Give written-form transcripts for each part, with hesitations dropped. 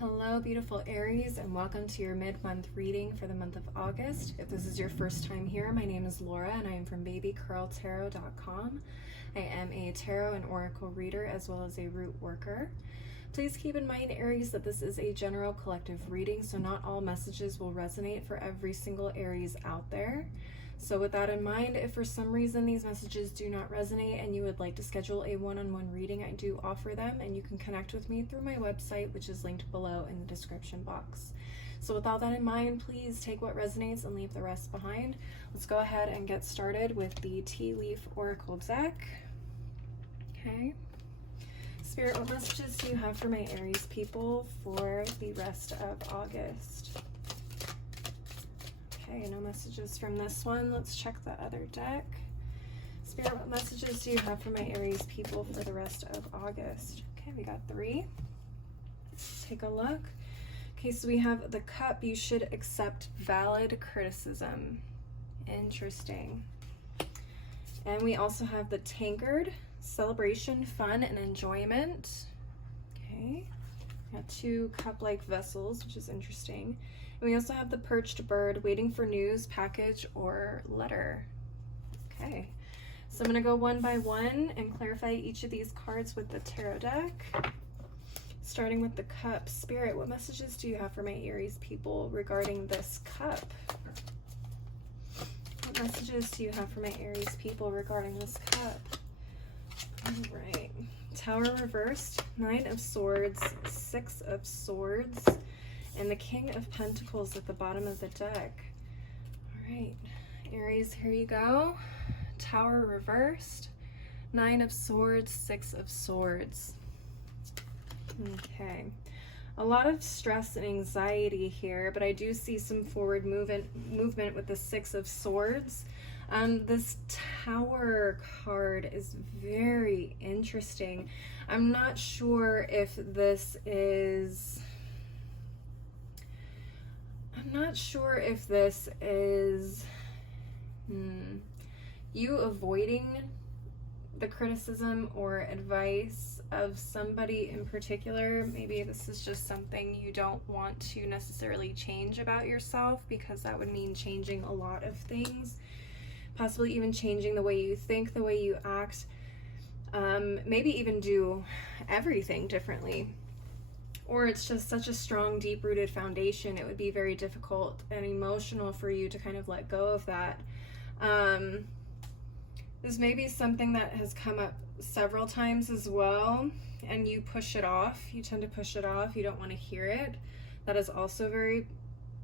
Hello, beautiful Aries, and welcome to your mid-month reading for the month of August. If this is your first time here, my name is Laura, and I am from babycurltarot.com. I am a tarot and oracle reader as well as a root worker. Please keep in mind, Aries, that this is a general collective reading, so not all messages will resonate for every single Aries out there. So with that in mind, if for some reason these messages do not resonate and you would like to schedule a one-on-one reading, I do offer them, and you can connect with me through my website, which is linked below in the description box. So with all that in mind, please take what resonates and leave the rest behind. Let's go ahead and get started with the Tea Leaf Oracle deck. Okay. Spirit, what messages do you have for my Aries people for the rest of August? Okay, no messages from this one. Let's check the other deck. Spirit, what messages do you have for my Aries people for the rest of August? Okay, we got 3. Let's take a look. Okay, so we have the Cup. You should accept valid criticism. Interesting. And we also have the Tankard. Celebration, fun, and enjoyment. Okay. Got 2 cup-like vessels, which is interesting. And we also have the Perched Bird, waiting for news, package, or letter. Okay. So I'm going to go one by one and clarify each of these cards with the tarot deck. Starting with the Cup. Spirit, what messages do you have for my Aries people regarding this cup? What messages do you have for my Aries people regarding this cup? All right. Tower reversed, 9 of Swords, 6 of Swords, and the King of Pentacles at the bottom of the deck. All right, Aries, here you go. Tower reversed, 9 of Swords, 6 of Swords. Okay. A lot of stress and anxiety here, but I do see some forward movement with the 6 of Swords. This Tower card is very interesting. I'm not sure if this is you avoiding the criticism or advice of somebody in particular. Maybe this is just something you don't want to necessarily change about yourself, because that would mean changing a lot of things. Possibly even changing the way you think, the way you act, maybe even do everything differently. Or it's just such a strong, deep-rooted foundation, it would be very difficult and emotional for you to kind of let go of that. This may be something that has come up several times as well, and you push it off. You tend to push it off. You don't want to hear it. That is also very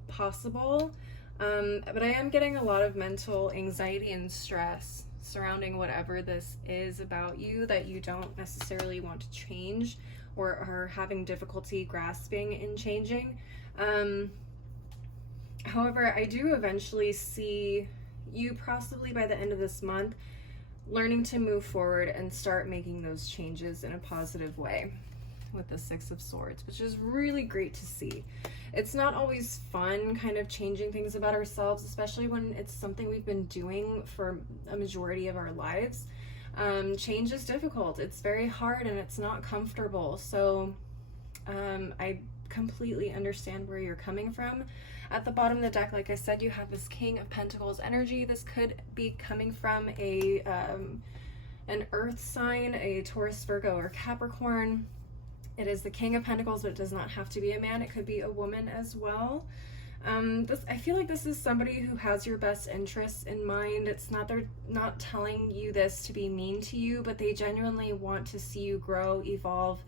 possible. But I am getting a lot of mental anxiety and stress surrounding whatever this is about you that you don't necessarily want to change or are having difficulty grasping in changing. However, I do eventually see you possibly by the end of this month learning to move forward and start making those changes in a positive way with the 6 of Swords, which is really great to see. It's not always fun kind of changing things about ourselves, especially when it's something we've been doing for a majority of our lives. Change is difficult. It's very hard and it's not comfortable. So I completely understand where you're coming from. At the bottom of the deck, like I said, you have this King of Pentacles energy. This could be coming from an earth sign, a Taurus, Virgo, or Capricorn. It is the King of Pentacles, but it does not have to be a man. It could be a woman as well. I feel like this is somebody who has your best interests in mind. They're not telling you this to be mean to you, but they genuinely want to see you grow, evolve,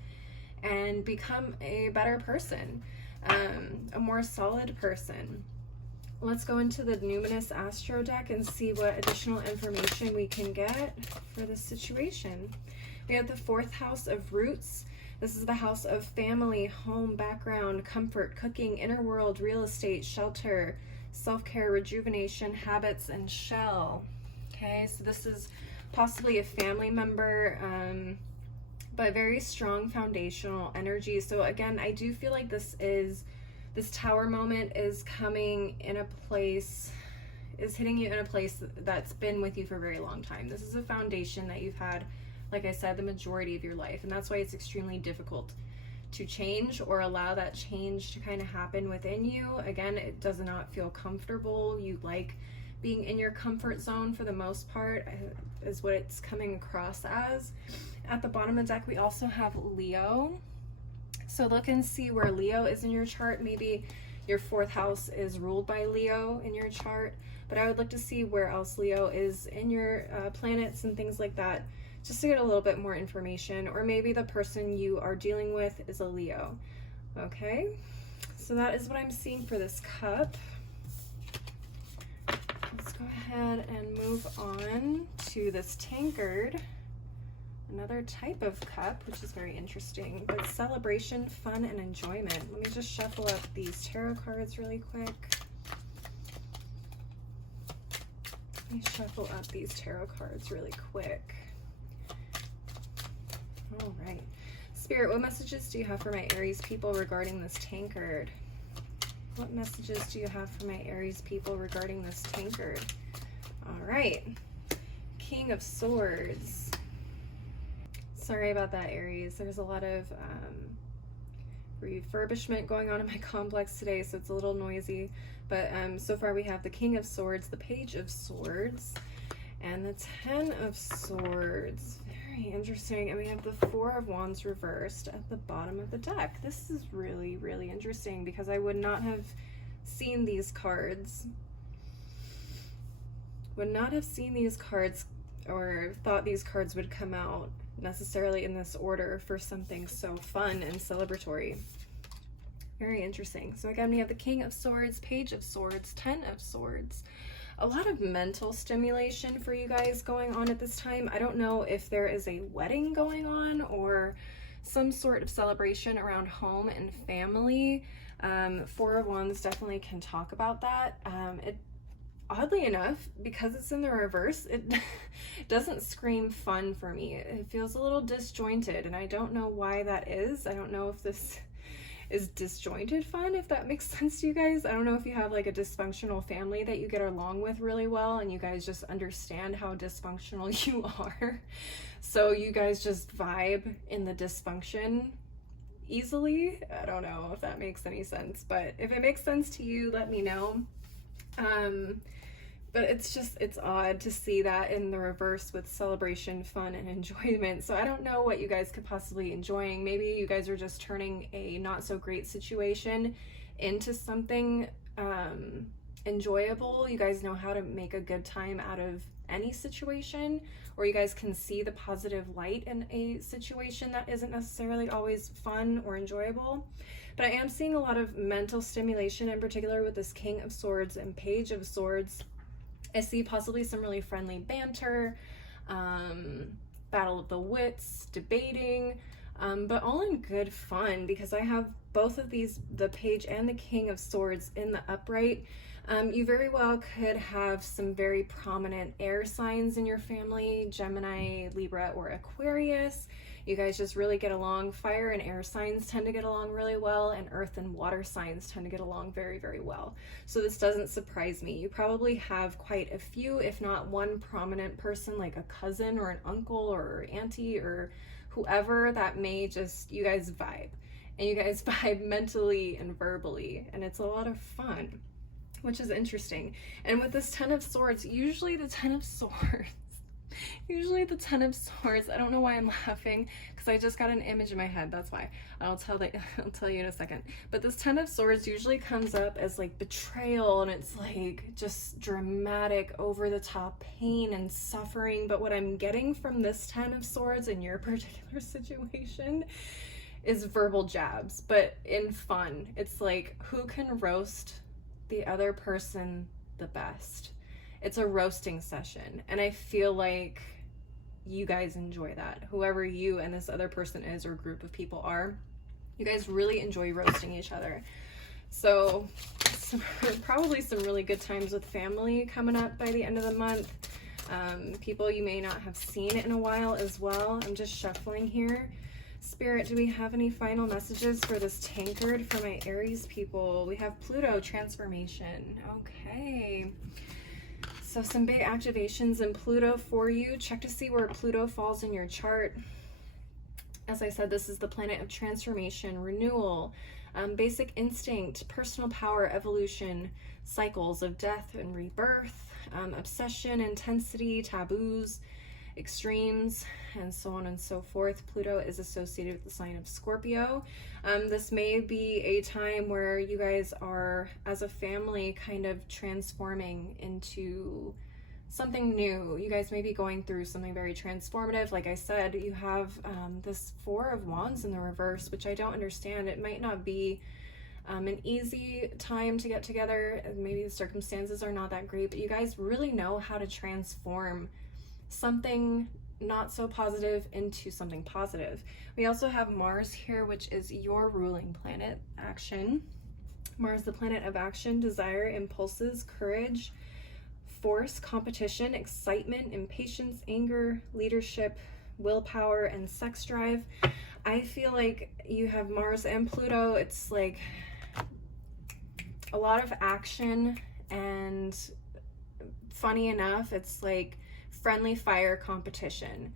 and become a better person, a more solid person. Let's go into the Numinous Astro deck and see what additional information we can get for this situation. We have the 4th house of Roots. This is the house of family, home, background, comfort, cooking, inner world, real estate, shelter, self-care, rejuvenation, habits, and shell. Okay, so this is possibly a family member, but very strong foundational energy. So again, I do feel like this Tower moment is coming in a place, is hitting you in a place that's been with you for a very long time. This is a foundation that you've had, like I said, the majority of your life, and that's why it's extremely difficult to change or allow that change to kind of happen within you. Again, it does not feel comfortable. You like being in your comfort zone for the most part, is what it's coming across as. At the bottom of the deck, we also have Leo. So look and see where Leo is in your chart. Maybe your 4th house is ruled by Leo in your chart, but I would look to see where else Leo is in your planets and things like that, just to get a little bit more information. Or maybe the person you are dealing with is a Leo. Okay, so that is what I'm seeing for this cup. Let's go ahead and move on to this tankard. Another type of cup, which is very interesting, but celebration, fun, and enjoyment. Let me just shuffle up these tarot cards really quick. Let me shuffle up these tarot cards really quick. All right. Spirit, what messages do you have for my Aries people regarding this tankard? What messages do you have for my Aries people regarding this tankard? All right. King of Swords. Sorry about that, Aries. There's a lot of refurbishment going on in my complex today, so it's a little noisy. But so far we have the King of Swords, the Page of Swords, and the 10 of Swords. Very interesting. And we have the 4 of Wands reversed at the bottom of the deck. This is really, really interesting because I would not have seen these cards. Would not have seen these cards or thought these cards would come out necessarily in this order for something so fun and celebratory. Very interesting. So again, we have the King of Swords, Page of Swords, 10 of Swords. A lot of mental stimulation for you guys going on at this time. I don't know if there is a wedding going on or some sort of celebration around home and family. 4 of Wands definitely can talk about that. Oddly enough, because it's in the reverse, it doesn't scream fun for me. It feels a little disjointed, and I don't know why that is. I don't know if this is disjointed fun, if that makes sense to you guys. I don't know if you have like a dysfunctional family that you get along with really well, and you guys just understand how dysfunctional you are. So you guys just vibe in the dysfunction easily. I don't know if that makes any sense, but if it makes sense to you, let me know. But it's odd to see that in the reverse with celebration, fun, and enjoyment. So I don't know what you guys could possibly enjoying. Maybe you guys are just turning a not so great situation into something enjoyable. You guys know how to make a good time out of any situation, or you guys can see the positive light in a situation that isn't necessarily always fun or enjoyable. But I am seeing a lot of mental stimulation, in particular with this King of Swords and Page of Swords. I see possibly some really friendly banter, battle of the wits, debating, but all in good fun, because I have both of these, the Page and the King of Swords, in the upright. You very well could have some very prominent air signs in your family, Gemini, Libra, or Aquarius. You guys just really get along. Fire and air signs tend to get along really well, and earth and water signs tend to get along very, very well. So this doesn't surprise me. You probably have quite a few, if not one prominent person, like a cousin or an uncle or auntie or whoever, that may just, you guys vibe. And you guys vibe mentally and verbally, and it's a lot of fun, which is interesting. And with this 10 of Swords, usually the 10 of Swords, I don't know why I'm laughing, because I just got an image in my head, that's why. I'll tell you in a second. But this 10 of Swords usually comes up as like betrayal, and it's like just dramatic, over the top pain and suffering. But what I'm getting from this 10 of Swords in your particular situation is verbal jabs, but in fun. It's like, who can roast the other person the best? It's a roasting session, and I feel like you guys enjoy that. Whoever you and this other person is, or group of people are, you guys really enjoy roasting each other. So probably some really good times with family coming up by the end of the month. People you may not have seen in a while as well. I'm just shuffling here. Spirit, do we have any final messages for this tankard for my Aries people? We have Pluto transformation. Okay. So some big activations in Pluto for you. Check to see where Pluto falls in your chart. As I said, this is the planet of transformation, renewal, basic instinct, personal power, evolution, cycles of death and rebirth, obsession, intensity, taboos, extremes, and so on and so forth. Pluto is associated with the sign of Scorpio. This may be a time where you guys are, as a family, kind of transforming into something new. You guys may be going through something very transformative. Like I said, you have this Four of Wands in the reverse, which I don't understand. It might not be an easy time to get together. Maybe the circumstances are not that great, but you guys really know how to transform something not so positive into something positive. We also have Mars here, which is your ruling planet, action. Mars, the planet of action, desire, impulses, courage, force, competition, excitement, impatience, anger, leadership, willpower, and sex drive. I feel like you have Mars and Pluto. It's like a lot of action, and funny enough, it's like friendly fire competition,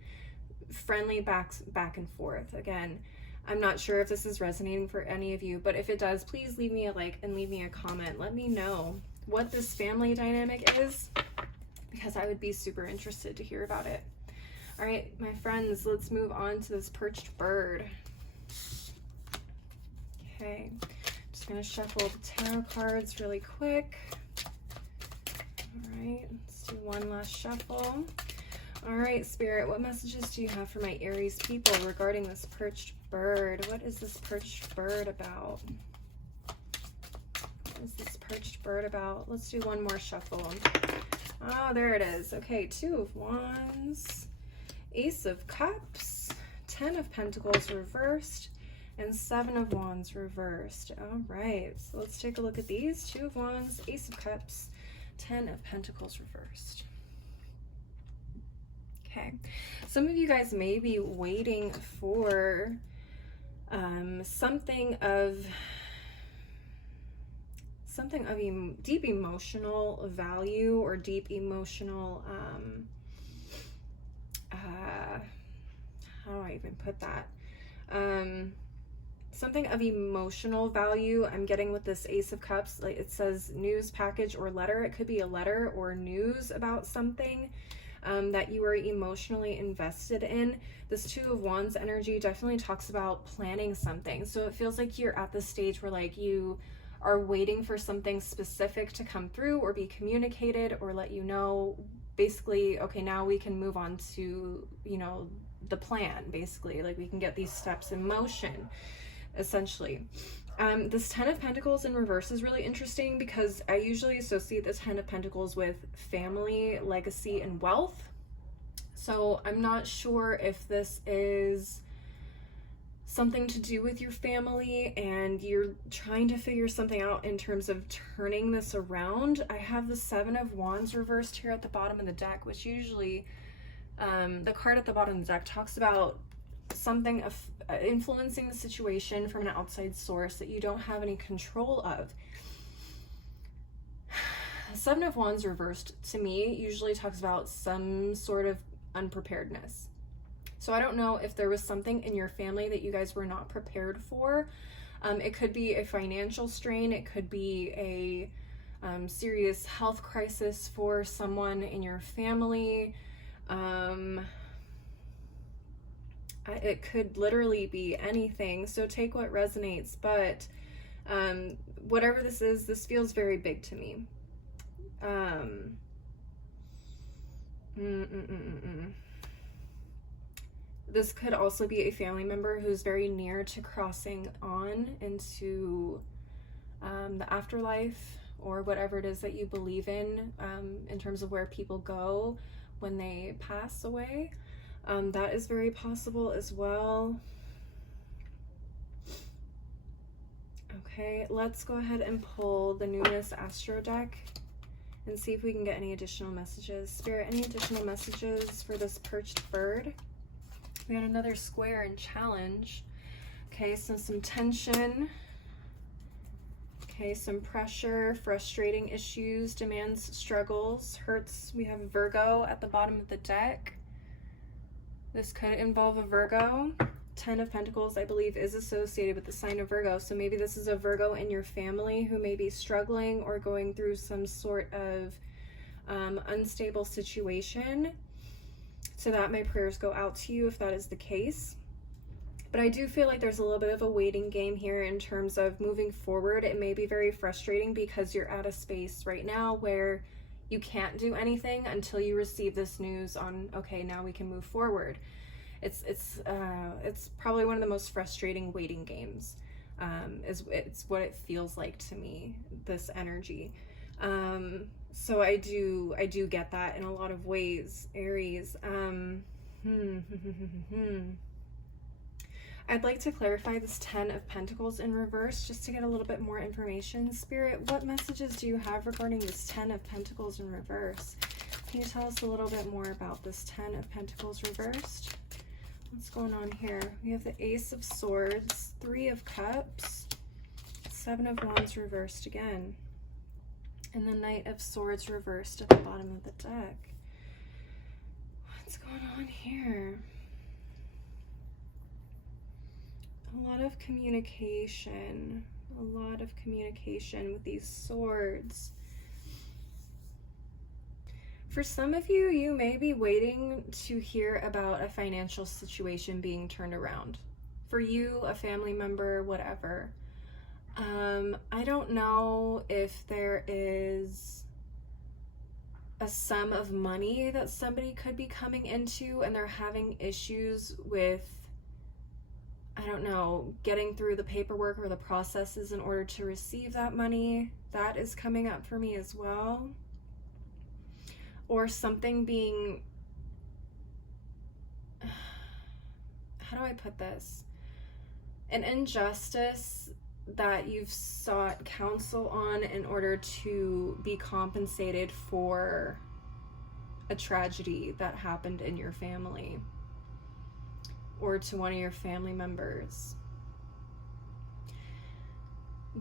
friendly back and forth. Again, I'm not sure if this is resonating for any of you, but if it does, please leave me a like and leave me a comment. Let me know what this family dynamic is, because I would be super interested to hear about it. All right, my friends, let's move on to this perched bird. Okay, just gonna shuffle the tarot cards really quick. All right, let's do one last shuffle. All right, Spirit, what messages do you have for my Aries people regarding this perched bird? What is this perched bird about? What is this perched bird about? Let's do one more shuffle. Oh, there it is. Okay, Two of Wands, Ace of Cups, 10 of Pentacles reversed, and 7 of Wands reversed. All right, so let's take a look at these. 2 of Wands, Ace of Cups, 10 of Pentacles reversed. Okay, some of you guys may be waiting for something of deep emotional value, or deep emotional, how do I even put that? Something of emotional value I'm getting with this Ace of Cups. Like, it says news, package, or letter. It could be a letter or news about something that you are emotionally invested in. This Two of Wands energy definitely talks about planning something. So it feels like you're at the stage where, like, you are waiting for something specific to come through or be communicated, or let you know, basically, okay, now we can move on to, you know, the plan, basically. Like, we can get these steps in motion, essentially. This 10 of Pentacles in reverse is really interesting, because I usually associate the 10 of Pentacles with family, legacy, and wealth. So I'm not sure if this is something to do with your family and you're trying to figure something out in terms of turning this around. I have the 7 of Wands reversed here at the bottom of the deck, which usually the card at the bottom of the deck talks about something of influencing the situation from an outside source that you don't have any control of. 7 of Wands reversed, to me, usually talks about some sort of unpreparedness. So I don't know if there was something in your family that you guys were not prepared for. It could be a financial strain. It could be a serious health crisis for someone in your family. It could literally be anything. So take what resonates. But whatever this is, this feels very big to me. This could also be a family member who's very near to crossing on into the afterlife, or whatever it is that you believe in terms of where people go when they pass away. That is very possible as well. Okay, let's go ahead and pull the Numinous Astro deck and see if we can get any additional messages. Spirit, any additional messages for this perched bird? We got another square and challenge. Okay, so some tension. Okay, some pressure, frustrating issues, demands, struggles, hurts. We have Virgo at the bottom of the deck. This could involve a Virgo. Ten of Pentacles, I believe, is associated with the sign of Virgo. So maybe this is a Virgo in your family who may be struggling or going through some sort of unstable situation. So that my prayers go out to you if that is the case. But I do feel like there's a little bit of a waiting game here in terms of moving forward. It may be very frustrating because you're at a space right now where you can't do anything until you receive this news on, okay, now we can move forward. It's probably one of the most frustrating waiting games. It's what it feels like to me, this energy. So I do get that in a lot of ways, Aries. I'd like to clarify this Ten of Pentacles in reverse just to get a little bit more information. Spirit, what messages do you have regarding this Ten of Pentacles in reverse? Can you tell us a little bit more about this Ten of Pentacles reversed? What's going on here? We have the Ace of Swords, Three of Cups, Seven of Wands reversed again, and the Knight of Swords reversed at the bottom of the deck. What's going on here? A lot of communication with these swords. For some of you, you may be waiting to hear about a financial situation being turned around. For you, a family member, whatever. I don't know if there is a sum of money that somebody could be coming into and they're having issues with, I don't know, getting through the paperwork or the processes in order to receive that money. That is coming up for me as well. Or something being, how do I put this? An injustice that you've sought counsel on in order to be compensated for a tragedy that happened in your family or to one of your family members.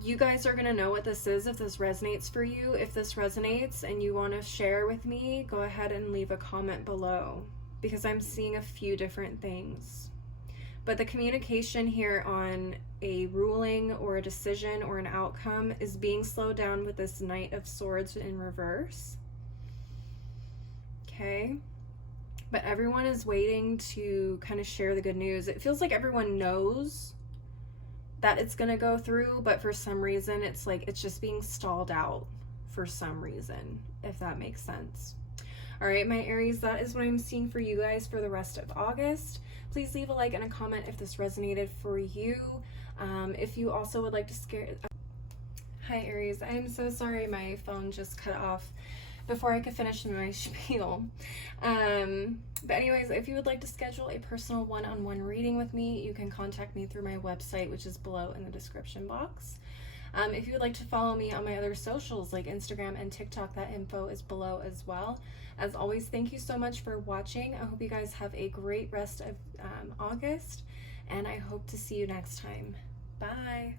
You guys are going to know what this is if this resonates for you. If this resonates and you want to share with me, go ahead and leave a comment below, because I'm seeing a few different things. But the communication here on a ruling or a decision or an outcome is being slowed down with this Knight of Swords in reverse. Okay. But everyone is waiting to kind of share the good news. It feels like everyone knows that it's going to go through, but for some reason it's like it's just being stalled out for some reason, if that makes sense. All right, my Aries, that is what I'm seeing for you guys for the rest of August. Please leave a like and a comment if this resonated for you. If you also would like to Hi Aries, I'm so sorry my phone just cut off before I could finish my spiel. But anyways, if you would like to schedule a personal one-on-one reading with me, you can contact me through my website, which is below in the description box. If you would like to follow me on my other socials like Instagram and TikTok, that info is below as well. As always, thank you so much for watching. I hope you guys have a great rest of August, and I hope to see you next time. Bye.